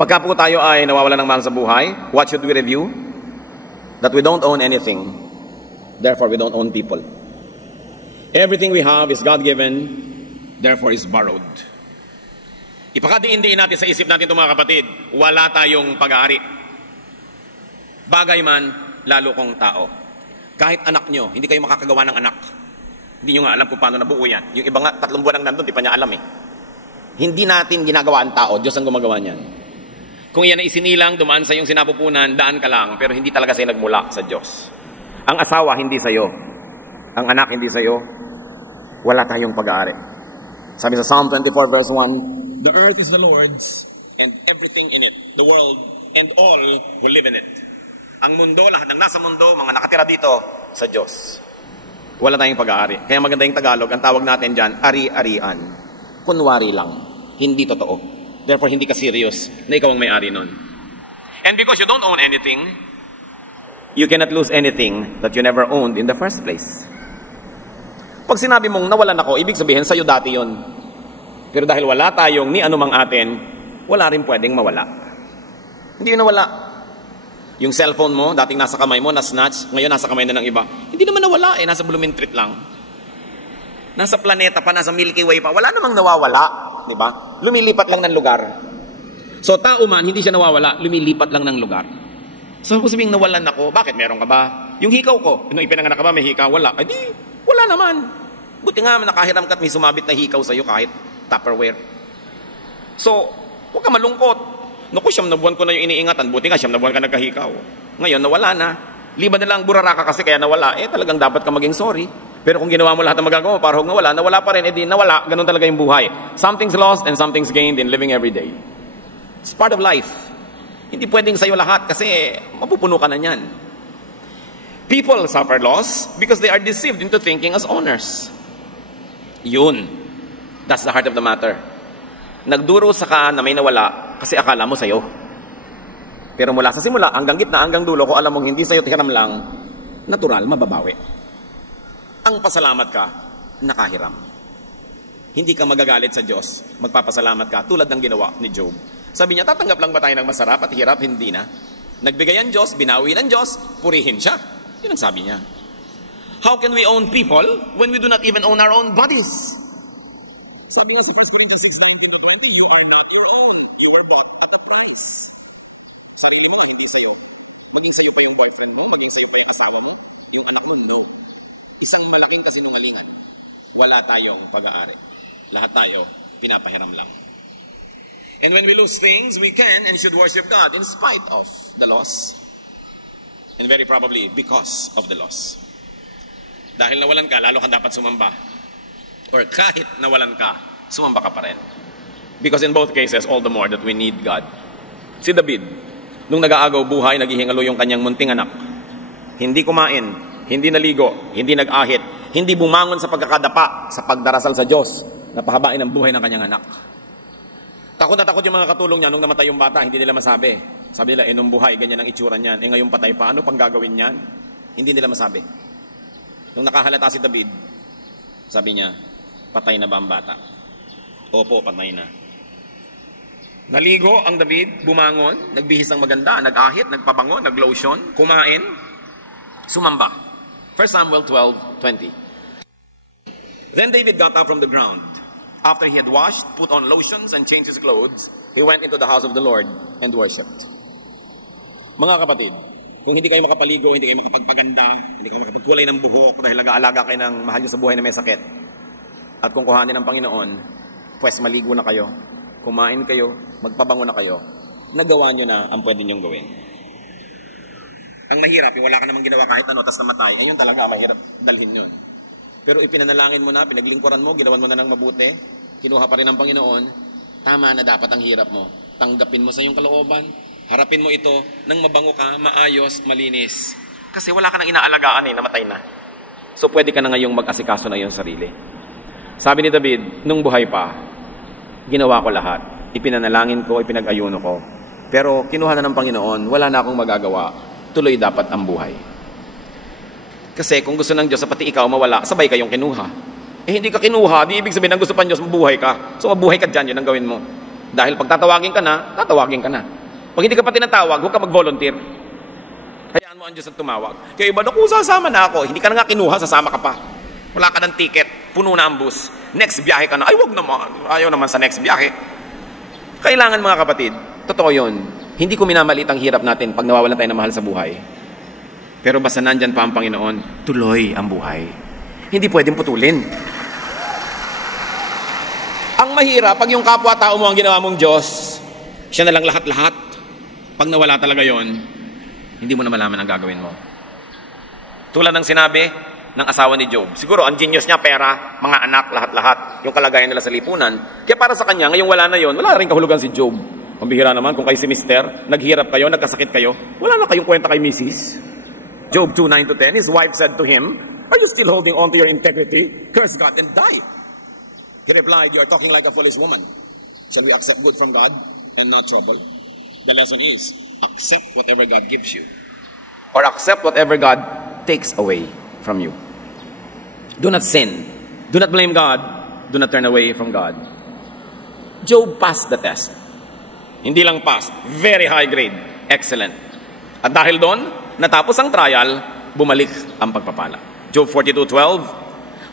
Pagka po tayo ay nawawala ng mahal sa buhay, what should we review? That we don't own anything. Therefore, we don't own people. Everything we have is God-given, therefore is borrowed. Ipakadiin-diin natin sa isip natin ito mga kapatid, wala tayong pag-aari. Bagay man, lalo kong tao. Kahit anak nyo, hindi kayo makakagawa ng anak. Hindi nyo nga alam kung paano nabuo yan. Yung iba nga, 3 buwan ang nandun, di pa niya alam eh. Hindi natin ginagawa ang tao, Diyos ang gumagawa niyan. Kung yan ay isinilang, dumaan sa iyong sinapupunan, daan ka lang, pero hindi talaga sa'yo nagmula sa Diyos. Ang asawa, hindi sa'yo. Ang anak, hindi sa'yo. Wala tayong pag-aari. Sabi sa Psalm 24 verse 1, The earth is the Lord's, and everything in it, the world, and all who live in it. Ang mundo, lahat ng nasa mundo, mga nakatira dito, sa Diyos. Wala tayong pag-aari. Kaya maganda yung Tagalog, ang tawag natin dyan, ari-arian. Kunwari lang. Hindi totoo. Therefore, hindi ka serious na ikaw ang may-ari nun. And because you don't own anything, you cannot lose anything that you never owned in the first place. Pag sinabi mong nawalan ako, ibig sabihin sa'yo dati yon. Pero dahil wala tayong ni anumang atin, wala rin pwedeng mawala. Hindi yun nawala. Yung cellphone mo, dating nasa kamay mo, na-snatch, ngayon nasa kamay na ng iba. Hindi naman nawala nasa Blumentritt lang. Nasa planeta pa, nasa Milky Way pa, wala namang nawawala. Di ba? Lumilipat lang ng lugar. So tao man, hindi siya nawawala, lumilipat lang ng lugar. So kung sabing nawalan ako, bakit meron ka ba? Yung hikaw ko, nung ipinanganak ka ba, may hikaw, wala. Ay di, wala naman. Buti nga, nakahiram ka at may sumabit na hikaw sa'yo kahit Tupperware. So, huwag ka malungkot. Naku, 9 na buwan ko na yung iniingatan. Buti nga, 9 na buwan ka nagkahikaw. Ngayon, nawala na. Liban na lang buraraka kasi kaya nawala. Talagang dapat ka maging sorry. Pero kung ginawa mo lahat ng magagawa, para huwag nawala pa rin. Nawala. Ganun talaga yung buhay. Something's lost and something's gained in living every day. It's part of life. Hindi pwedeng sa'yo lahat kasi mapupuno ka na niyan. People suffer loss because they are deceived into thinking as owners. Yun. That's the heart of the matter. Nagduro sa ka na may nawala kasi akala mo sa'yo. Pero mula sa simula, hanggang gitna, hanggang dulo, kung alam mong hindi sa'yo hiram lang, natural, mababawi. Ang pasalamat ka, nakahiram. Hindi ka magagalit sa Diyos, magpapasalamat ka, tulad ng ginawa ni Job. Sabi niya, tatanggap lang ba tayo ng masarap at hirap? Hindi na. Nagbigay ang Diyos, binawi ng Diyos, purihin siya. Yun ang sabi niya. How can we own people when we do not even own our own bodies? Sabi nga sa 1 Corinthians 6:19-20, you are not your own. You were bought at a price. Sarili mo nga, hindi sa'yo. Maging sa'yo pa yung boyfriend mo, maging sa'yo pa yung asawa mo, yung anak mo, no. Isang malaking kasinungalingan. Wala tayong pag-aari. Lahat tayo, pinapahiram lang. And when we lose things, we can and should worship God in spite of the loss. And very probably because of the loss. Dahil nawalan ka, lalo kang dapat sumamba. Or kahit nawalan ka, sumamba ka pa rin. Because in both cases, all the more that we need God. Si David, nung nag-aagaw buhay, naghihingalo yung kanyang munting anak. Hindi kumain, hindi naligo, hindi nag-ahit, hindi bumangon sa pagkakadapa, sa pagdarasal sa Diyos, na pahabain ang buhay ng kanyang anak. Takot na takot yung mga katulong niya nung namatay yung bata, hindi nila masabi. Sabi nila, nung buhay, ganyan ang itsura niyan. Ngayon patay pa, ano pang gagawin niyan? Hindi nila masabi. Nung nakahalata si David, sabi niya, patay na ba ang bata? Opo, patay na. Naligo ang David, bumangon, nagbihis ng maganda, nag-ahit, nagpabango, nag-lotion, kumain, sumamba. 1 Samuel 12:20. Then David got up from the ground. After he had washed, put on lotions, and changed his clothes, he went into the house of the Lord and worshipped. Mga kapatid, kung hindi kayo makapaligo, hindi kayo makapagpaganda, hindi kayo makapagkulay ng buhok dahil nag-aalaga kayo ng mahal niyo sa buhay na may sakit, at kung kuhanin ng Panginoon, pues maligo na kayo, kumain kayo, magpabango na kayo, nagawa nyo na ang pwede nyong gawin. Ang mahirap, yung wala ka namang ginawa kahit ano, tas namatay, ayun talaga, mahirap dalhin yun. Pero ipinanalangin mo na, pinaglingkuran mo, ginawan mo na ng mabuti, kinuha pa rin ng Panginoon, tama na dapat ang hirap mo. Tanggapin mo sa iyong kalooban, harapin mo ito, nang mabango ka, maayos, malinis. Kasi wala ka nang inaalagaan namatay na. So pwede ka na ngayong mag-asikaso na iyong sarili. Sabi ni David, nung buhay pa, ginawa ko lahat. Ipinanalangin ko, ipinag-ayuno ko. Pero kinuha na ng Panginoon, wala na akong magagawa. Tuloy dapat ang buhay. Kasi kung gusto ng Diyos, pati ikaw mawala, sabay kayong kinuha. Hindi ka kinuha, di ibig sabihin ng gusto pa ng Diyos, mabuhay ka. So mabuhay ka dyan, yun ang gawin mo. Dahil pag tatawagin ka na, tatawagin ka na. Pag hindi ka pa tinatawag, huwag ka mag-volunteer. Hayaan mo ang Diyos at tumawag. Kaya iba, kung sasama na ako, hindi ka na nga kinuha, sasama ka pa. Wala ka ng ticket, puno na ang bus. Next biyahe ka na, ay wag naman, ayaw naman sa next biyahe. Kailangan mga kapatid, totoo yun, hindi ko minamalit ang hirap natin pag nawawalan tayo ng mahal sa buhay. Pero basta nandyan pa ang Panginoon, tuloy ang buhay. Hindi pwedeng putulin. Ang mahirap, pag yung kapwa-tao mo ang ginawa mong Diyos, siya na lang lahat-lahat. Pag nawala talaga yon, hindi mo na malaman ang gagawin mo. Tulad ng sinabi, ng asawa ni Job. Siguro, ang genius niya, pera, mga anak, lahat-lahat, yung kalagayan nila sa lipunan. Kaya para sa kanya, ngayong wala na yon, wala rin kahulugan si Job. Pambihira naman, kung kayo si Mister, naghirap kayo, nagkasakit kayo, wala na kayong kwenta kay Mrs. Job 2:9-10, his wife said to him, "Are you still holding on to your integrity? Curse God and die." He replied, "You are talking like a foolish woman. Shall we accept good from God and not trouble?" The lesson is, accept whatever God gives you, or accept whatever God takes away from you. Do not sin. Do not blame God. Do not turn away from God. Job passed the test. Hindi lang passed, very high grade, excellent. At dahil doon, natapos ang trial, bumalik ang pagpapala. Job 42:12,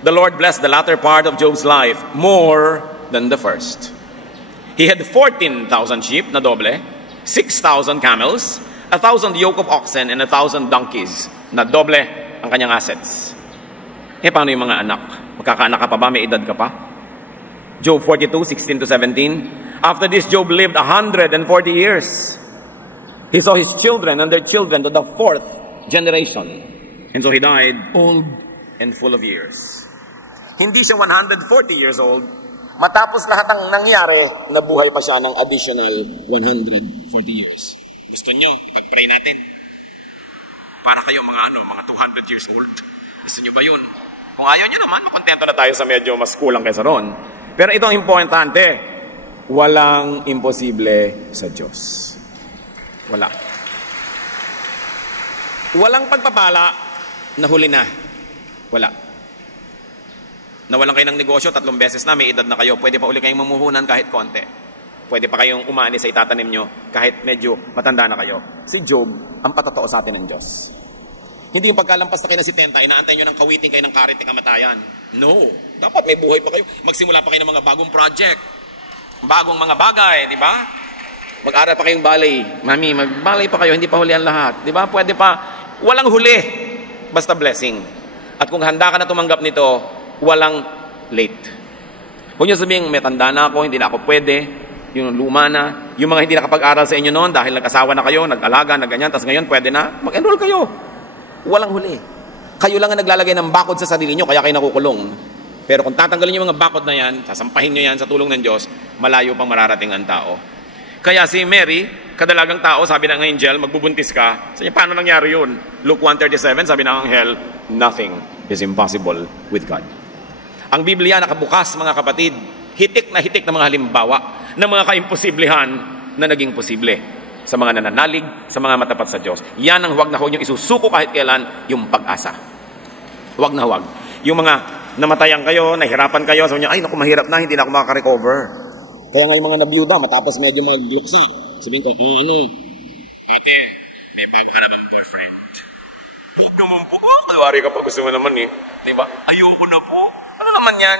the Lord blessed the latter part of Job's life more than the first. He had 14,000 sheep na doble, 6,000 camels, 1,000 yoke of oxen, and 1,000 donkeys na doble ang kanyang assets. Paano yung mga anak? Magkakaanak ka pa ba? May edad ka pa? Job 42:16-17, after this Job lived 140 years. He saw his children and their children to the 4th generation. And so he died old and full of years. Hindi siya 140 years old. Matapos lahat ng nangyari, nabuhay pa siya ng additional 140 years. Gusto nyo, ipag-pray natin. Para kayo mga 200 years old. Gusto nyo ba yun? Kung ayaw nyo naman, makontento na tayo sa medyo mas kulang kaysa ron. Pero ito ang importante, walang imposible sa Diyos. Wala. Walang pagpapala na huli na. Wala. Nawalan kayo ng negosyo 3 beses na, may edad na kayo, pwede pa uli kayong mamuhunan kahit konti. Pwede pa kayong umani sa itatanim nyo kahit medyo matanda na kayo. Si Job, ang patotoo sa atin ng Diyos. Hindi yung pagkalampas na kayo na 70, inaantay nyo ng kawiting kayo ng karit ng kamatayan. No. Dapat may buhay pa kayo. Magsimula pa kayo ng mga bagong project. Bagong mga bagay, di ba? Mag-aral pa kayong ballet. Mami, mag-ballet pa kayo, hindi pa huli ang lahat. Di ba? Pwede pa. Walang huli. Basta blessing. At kung handa ka na tumanggap nito, walang late. Huwag nyo sabihin, may tanda na ako, hindi na ako pwede. Yung luma na. Yung mga hindi nakapag-aral sa inyo noon dahil nag-asawa na kayo, nag-alaga, nag-ganyan, tapos ngayon pwede na, mag-enroll kayo. Walang huli. Kayo lang ang naglalagay ng bakod sa sarili nyo, kaya kayo nakukulong. Pero kung tatanggalin yung mga bakod na yan, sasampahin nyo yan sa tulong ng Diyos, malayo pang mararating ang tao. Kaya si Mary, kadalagang tao, sabi ng angel, magbubuntis ka. Sabi niya, paano nangyari yun? Luke 1:37, sabi ng anghel, nothing is impossible with God. Ang Biblia nakabukas, mga kapatid, hitik na mga halimbawa ng mga kaimposiblihan na naging posible sa mga nananalig, sa mga matapat sa Diyos. Yan ang huwag na huwag nyo isusuko kahit kailan, yung pag-asa. Huwag na huwag. Yung mga namatayan kayo, nahirapan kayo, sabi nyo, ay naku, mahirap na, hindi na ako makaka-recover. Kaya nga yung mga nabiyuda, matapos medyo mga gluksa, sabihin ko, ate, may bago ka naman boyfriend. Huwag naman po, kalawari ka pa, gusto mo naman eh. Diba? Ayoko na po. Ano naman yan?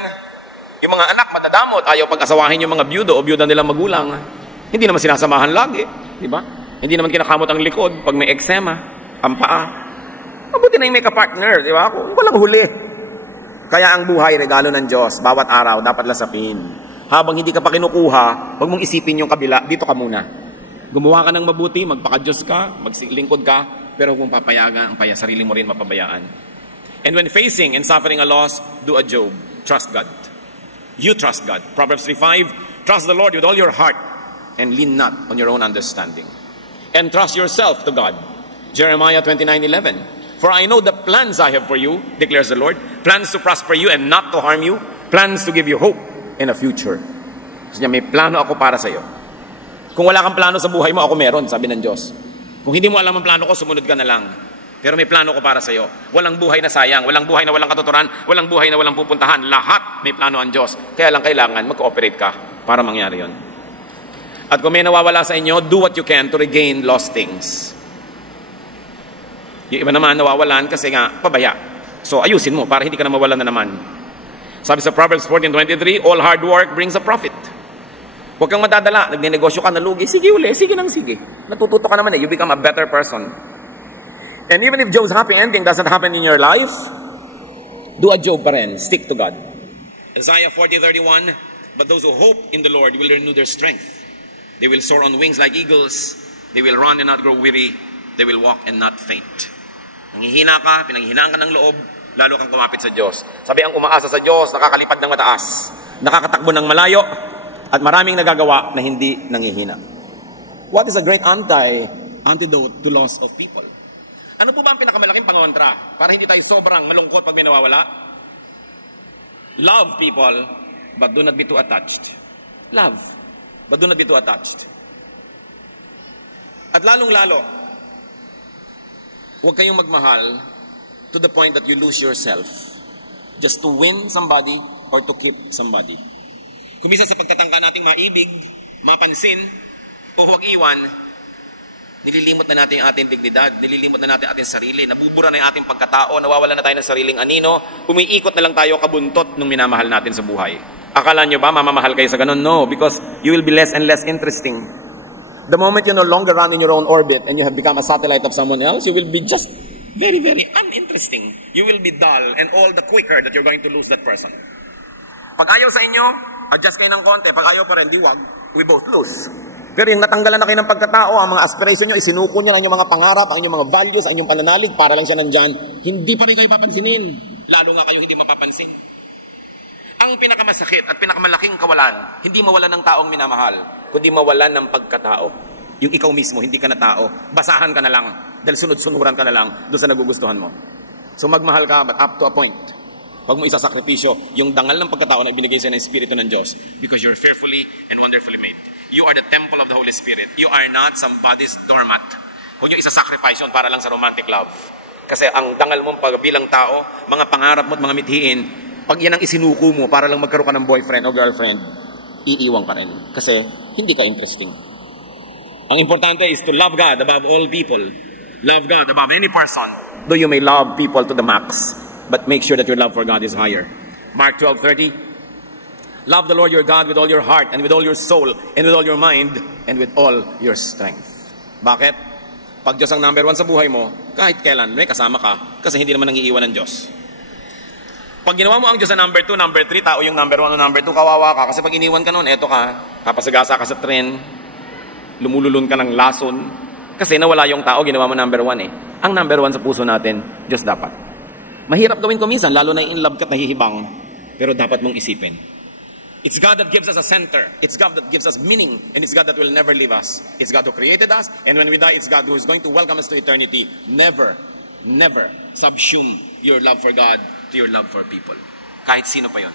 Yung mga anak matadamot, ayaw pag-asawahin yung mga biyudo o biyuda nilang magulang. Hindi naman sinasamahan lagi. Diba? Hindi naman kinakamot ang likod pag may eksema, ang paa. Mabuti na yung may kapartner, diba? Kung walang huli. Kaya ang buhay, regalo ng Diyos, bawat araw, dapat lasapin. Habang hindi ka pa kinukuha, huwag mong isipin yung kabila, dito ka muna. Gumawa ka ng mabuti, magpaka-Diyos ka, maglingkod ka, pero huwag mong papayagan ang sarili mo rin mapabayaan. And when facing and suffering a loss, do a Job. Trust God. You trust God. Proverbs 3:5, trust the Lord with all your heart and lean not on your own understanding. And trust yourself to God. Jeremiah 29:11, for I know the plans I have for you, declares the Lord, plans to prosper you and not to harm you, plans to give you hope in a future. So may plano ako para sa iyo. Kung wala kang plano sa buhay mo, ako meron, sabi ng Diyos. Kung hindi mo alam ang plano ko, sumunod ka na lang. Pero may plano ko para sa iyo. Walang buhay na sayang, walang buhay na walang katuturan, walang buhay na walang pupuntahan. Lahat may plano ang Diyos. Kaya lang kailangan mag-cooperate ka para mangyari yon. At kung may nawawala sa inyo, do what you can to regain lost things. Yung iba naman nawawalan kasi nga pabaya. So ayusin mo para hindi ka na mawalan na naman. Sabi sa Proverbs 14:23, all hard work brings a profit. Huwag kang madadala. Nagnenegosyo ka, nalugi. Sige uli, sige nang sige. Natututo ka naman eh. You become a better person. And even if Job's happy ending doesn't happen in your life, do a Job pa rin. Stick to God. Isaiah 40:31, but those who hope in the Lord will renew their strength. They will soar on wings like eagles. They will run and not grow weary. They will walk and not faint. Nanghihina ka, pinanghihinaan ka ng loob, lalo kang kumapit sa Diyos. Sabi, ang umaasa sa Diyos, nakakalipad ng mataas, nakakatakbo ng malayo, at maraming nagagawa na hindi nanghihina. What is a great antidote to loss of people? Ano po ba ang pinakamalaking pangontra para hindi tayo sobrang malungkot pag may nawawala? Love people, but do not be too attached. Love, but do not be too attached. At lalong-lalo, huwag kayong magmahal to the point that you lose yourself just to win somebody or to keep somebody. Kumisa sa pagtatangka nating maibig, mapansin, o huwag iwan, nililimot na natin ang ating dignidad, nililimot na natin ang ating sarili, nabubura na yung ating pagkatao, nawawala na tayo ng sariling anino, umiikot na lang tayo kabuntot nung minamahal natin sa buhay. Akala nyo ba mamamahal kayo sa ganun? No, because you will be less and less interesting. The moment you no longer run in your own orbit and you have become a satellite of someone else, you will be just very, very uninteresting. You will be dull and all the quicker that you're going to lose that person. Pag ayaw sa inyo, adjust kayo ng konti. Pag ayaw pa rin, di wag. We both lose. Pero yung natanggalan na kayo ng pagkatao, ang mga aspiration nyo, isinuko nyo ang inyong mga pangarap, ang inyong mga values, ang inyong pananalig, para lang siya nandyan, hindi pa rin kayo papansinin. Lalo nga kayo hindi mapapansin. Ang pinakamasakit at pinakamalaking kawalan, hindi mawalan ng taong minamahal, kundi mawalan ng pagkatao. Yung ikaw mismo, hindi ka na tao. Basahan ka na lang. Dahil sunod-sunuran ka na lang doon sa nagugustuhan mo. So magmahal ka, but up to a point. Huwag mo isasakripisyo yung dangal ng pagkatao na ibinigay sa ng Espiritu ng Diyos. Because you're fearfully and wonderfully made. You are the temple of the Holy Spirit. You are not somebody's doormat. Huwag yung isasacrifice yun para lang sa romantic love. Kasi ang dangal mong pagbilang tao, mga pangarap mo at mga mithiin, pag yan ang isinuko mo para lang magkaroon ka ng boyfriend o girlfriend, iiwang ka rin. Kasi hindi ka interesting. Ang importante is to love God above all people. Love God above any person. Though you may love people to the max, but make sure that your love for God is higher. Mark 12:30. Love the Lord your God with all your heart and with all your soul and with all your mind and with all your strength. Bakit? Pag Diyos ang number 1 sa buhay mo, kahit kailan may kasama ka kasi hindi naman nangiiwan ng Diyos. Pag ginawa mo ang Diyos sa number 2, number 3, tao yung number 1 o number 2, kawawa ka. Kasi pag iniwan ka nun, eto ka, kapasagasa ka sa tren, lumululun ka ng lason. Kasi nawala yung tao, ginawa mo number 1 eh. Ang number 1 sa puso natin, Diyos dapat. Mahirap gawin ko minsan, lalo na in love ka't nahihibang. Pero dapat mong isipin. It's God that gives us a center. It's God that gives us meaning. And it's God that will never leave us. It's God who created us. And when we die, it's God who is going to welcome us to eternity. Never, never subsume your love for God to your love for people. Kahit sino pa yon.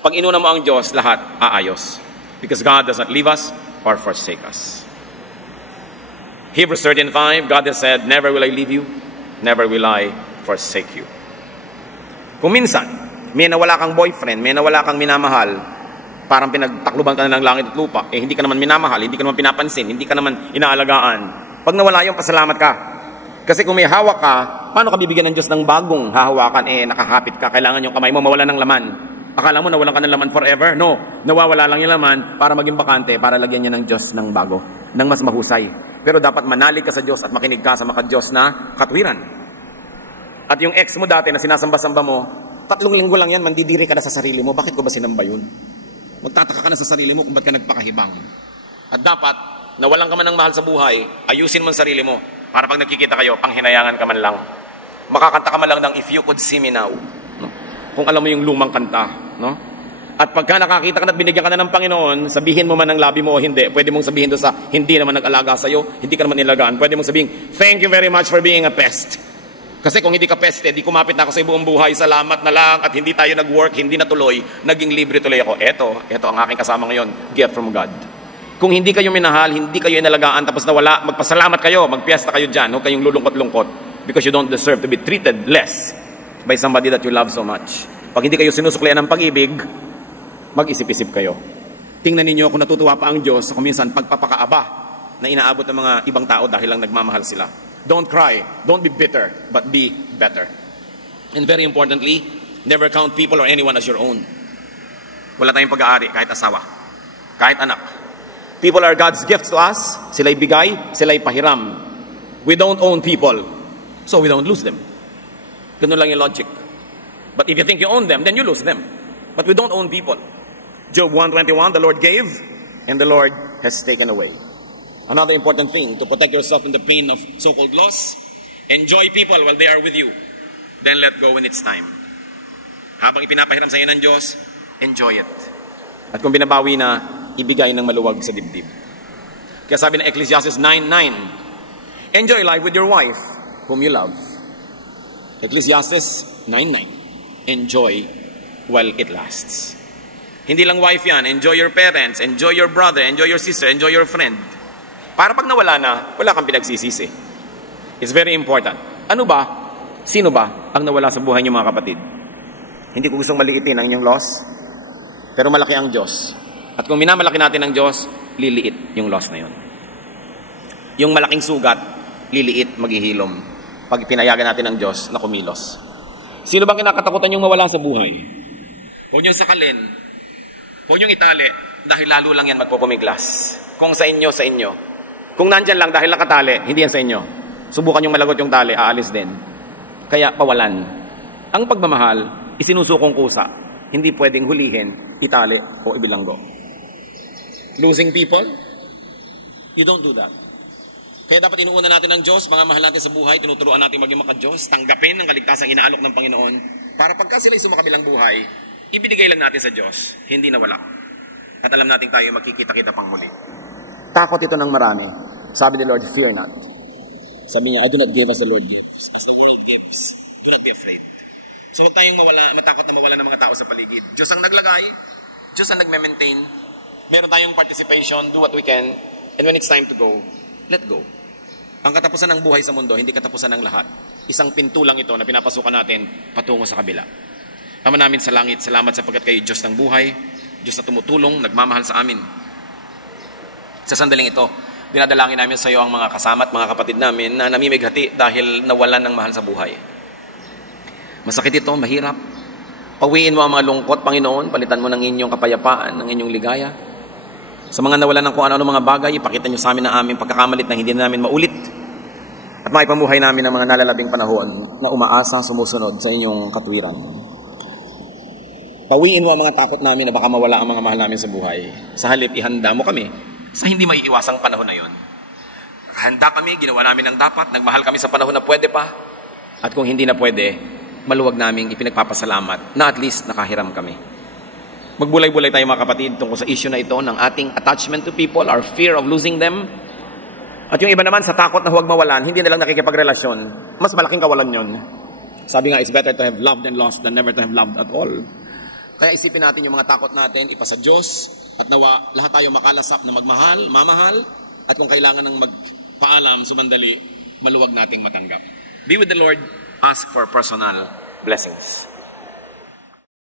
Pag inuna mo ang Diyos, lahat aayos. Because God does not leave us or forsake us. Hebrews 13:5, God has said, never will I leave you, never will I forsake you. Kung minsan, may nawala kang boyfriend, may nawala kang minamahal, parang pinagtakluban ka na ng langit at lupa, hindi ka naman minamahal, hindi ka naman pinapansin, hindi ka naman inaalagaan. Pag nawala yung pasalamat ka. Kasi kung may hawak ka, paano ka bibigyan ng Diyos ng bagong hahawakan? Nakakapit ka, kailangan yung kamay mo mawala ng laman. Akala mo nawalan ka ng laman forever? No, nawawala lang yung laman para maging bakante, para lagyan niya ng Diyos ng bago, ng mas mahusay. Pero dapat manalig ka sa Diyos at makinig ka sa maka-Diyos na katwiran. At yung ex mo dati na sinasamba-samba mo, 3 linggo lang yan, mandidiri ka na sa sarili mo. Bakit ko ba sinamba yun? Magtataka ka na sa sarili mo kung ba't ka nagpakahibang. At dapat, nawalan ka man ng mahal sa buhay, ayusin mo ang sarili mo. Para pag nakikita kayo, panghinayangan ka man lang. Makakanta ka man lang ng If You Could See Me Now. No? Kung alam mo yung lumang kanta. No? At pagka nakakita ka na at binigyan ka na ng Panginoon, sabihin mo man ng labi mo o hindi, pwede mong sabihin doon sa hindi naman nag-alaga sa'yo, hindi ka naman nilagaan. Pwede mong sabihin, thank you very much for being a pest. Kasi kung hindi ka peste, di kumapit na ako sa buong buhay, salamat na lang, at hindi tayo nag-work, hindi natuloy, naging libre tuloy ako. Eto ang aking kasama ngayon, gift from God. Kung hindi kayo minahal, hindi kayo inalagaan, tapos nawala, magpasalamat kayo, magpiesta kayo dyan, huwag kayong lulungkot-lungkot, because you don't deserve to be treated less by somebody that you love so much. Pag hindi kayo sinusuklian ng pag-ibig, mag-isip-isip kayo. Tingnan ninyo kung natutuwa pa ang Diyos sa kuminsan pagpapakaaba na inaabot ng mga ibang tao dahil lang nagmamahal sila. Don't cry, don't be bitter, but be better. And very importantly, never count people or anyone as your own. Wala tayong pag-aari, kahit asawa, kahit anak. People are God's gifts to us. Sila'y bigay, sila'y pahiram. We don't own people, so we don't lose them. Ganun lang yung logic. But if you think you own them, then you lose them. But we don't own people. Job 1:21, the Lord gave, and the Lord has taken away. Another important thing, to protect yourself from the pain of so-called loss, enjoy people while they are with you. then let go when it's time. Habang ipinapahiram sa iyo ng Diyos, enjoy it. At kung binabawi na, ibigay ng maluwag sa dibdib. Kaya sabi ng Ecclesiastes 9:9, enjoy life with your wife, whom you love. Ecclesiastes 9:9, enjoy while it lasts. Hindi lang wife yan, enjoy your parents, enjoy your brother, enjoy your sister, enjoy your friend. Para pag nawala na, wala kang pinagsisisi. It's very important. Ano ba? Sino ba ang nawala sa buhay niyo mga kapatid? Hindi ko gustong maliitin ang inyong loss, pero malaki ang Diyos. At kung minamalaki natin ang Diyos, liliit yung loss na yun. Yung malaking sugat, liliit, maghihilom. Pag pinayagan natin ang Diyos na kumilos. Sino bang kinakatakutan yung mawala sa buhay? Huwag niyong sakalin. Huwag niyong itali. Dahil lalo lang yan magpukumiglas. Kung sa inyo, sa inyo. Kung nandyan lang dahil nakatali, hindi yan sa inyo. Subukan yung malagot yung tali, aalis din. Kaya pawalan. Ang pagmamahal, isinusukong kusa. Hindi pwedeng hulihin, itali, o ibilanggo. Losing people? You don't do that. Kaya dapat inuuna natin ang Diyos, mga mahal natin sa buhay, tinuturuan natin maging maka-Diyos, tanggapin ang kaligtasang inaalok ng Panginoon, para pagka sila'y sumakabilang buhay, ibinigay lang natin sa Diyos, hindi nawala. At alam natin tayo magkikita-kita pang muli. Takot ito ng marami. Sabi ni Lord, fear not. Sabi niya, I do not give as the Lord gives, as the world gives. Do not be afraid. So huwag tayong matakot na mawala ng mga tao sa paligid. Diyos ang naglagay, Diyos ang nagme-maintain. Meron tayong participation, do what we can, and when it's time to go, let go. Ang katapusan ng buhay sa mundo, hindi katapusan ng lahat. Isang pinto lang ito na pinapasukan natin patungo sa kabila. Ama namin sa langit, salamat sapagkat kayo Diyos ng buhay, Diyos na tumutulong, nagmamahal sa amin. Sa sandaling ito, dinadalangin namin sa iyo ang mga kasama at mga kapatid namin na namimighati dahil nawalan ng mahal sa buhay. Masakit ito, mahirap. Pawiin mo ang mga lungkot, Panginoon, palitan mo ng inyong kapayapaan, ng inyong ligaya. Sa mga nawalan ng kung ano-ano mga bagay, ipakita nyo sa amin ang aming pagkakamalit na hindi namin maulit. At maipamuhay namin ang mga nalalabing panahon na umaasa, sumusunod sa inyong katwiran. Pawiin mo ang mga takot namin na baka mawala ang mga mahal namin sa buhay. Sa halip, ihanda mo kami sa hindi maiiwasang panahon na yon. Handa kami, ginawa namin ang dapat, nagmahal kami sa panahon na pwede pa. At kung hindi na pwede, maluwag naming ipinagpapasalamat na at least nakahiram kami. Magbulay-bulay tayo mga kapatid tungkol sa issue na ito ng ating attachment to people, our fear of losing them. At yung iba naman sa takot na huwag mawalan, hindi na lang nakikipagrelasyon. Mas malaking kawalan yon. Sabi nga, it's better to have loved and lost than never to have loved at all. Kaya isipin natin yung mga takot natin, ipasa Diyos, at nawa lahat tayo makalasap na magmahal, mamahal, at kung kailangan ng magpaalam, sumandali, maluwag nating matanggap. Be with the Lord, ask for personal blessings.